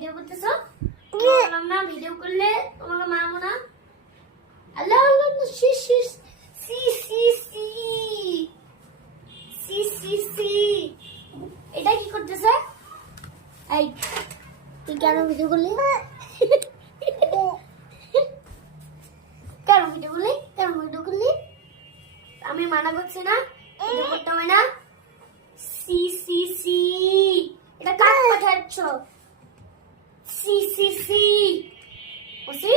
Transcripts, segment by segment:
Video করতেছো? বললাম না ভিডিও করলে তোমাকে মারবো না। আল্লাহ আল্লাহ সি সি সি সি সি সি সি সি এটা কি করতেছে? এই তুই কেন ভিডিও করলি? কেন ভিডিও করলি? কেন ভিডিও করলি? আমি মানা করছি না, ভিডিও করতে হবে না। সি সি সি এটা কাট পাঠাচ্ছ? সি সি সি ওসি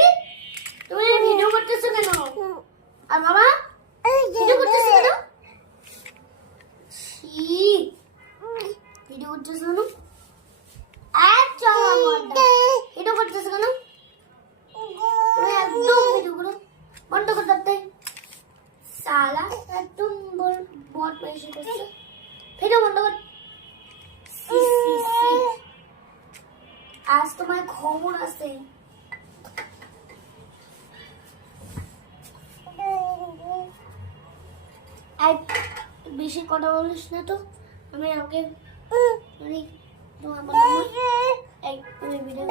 তুমি ভিডিও করতেছো কেন? আর বাবা ভিডিও করতেছো কেন? সি ভিডিও করতেছো কেন? আচ্ছা ভিডিও করতেছো কেন? তুমি একদম ভিডিও করো বন্ধ করে দাও। সালা একদম বট বেশি করছে। ভিডিও বন্ধ কর। সি সি সি আজ তোমার খবর আছে। বেশি কথা বলিস না তো, আমি আমাকে তোমার বললাম না। এই তুমি ভিডিও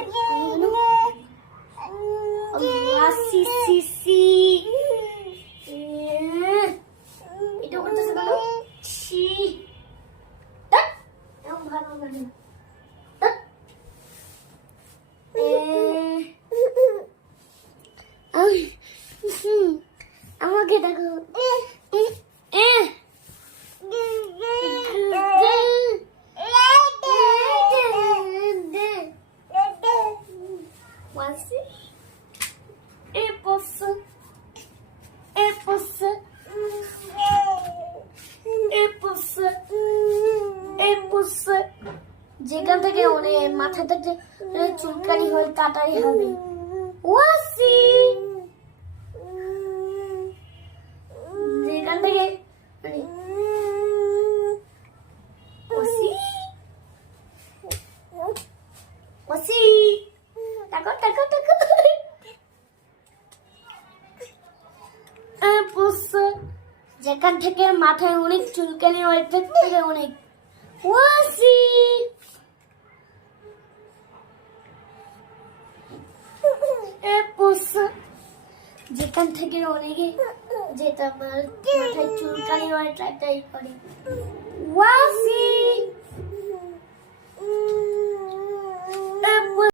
সি সি সি ভিডিও করতেছে কেন? ছি এরকম ভালো লাগে না। আমাকে দেখো যেখান থেকে অনেক মাথা থেকে চুলকানি হয়ে কাটাই হবে। ওয়াসি যেখান থেকে OC OC taco taco taco যেখান থেকে মাথায় অনেক চুলকানি হয় থেকে অনেক ওয়াসি যেখান থেকে অনেকে যেটা আমার মাথায় চুলকানি হয় তাই করে ওয়াসি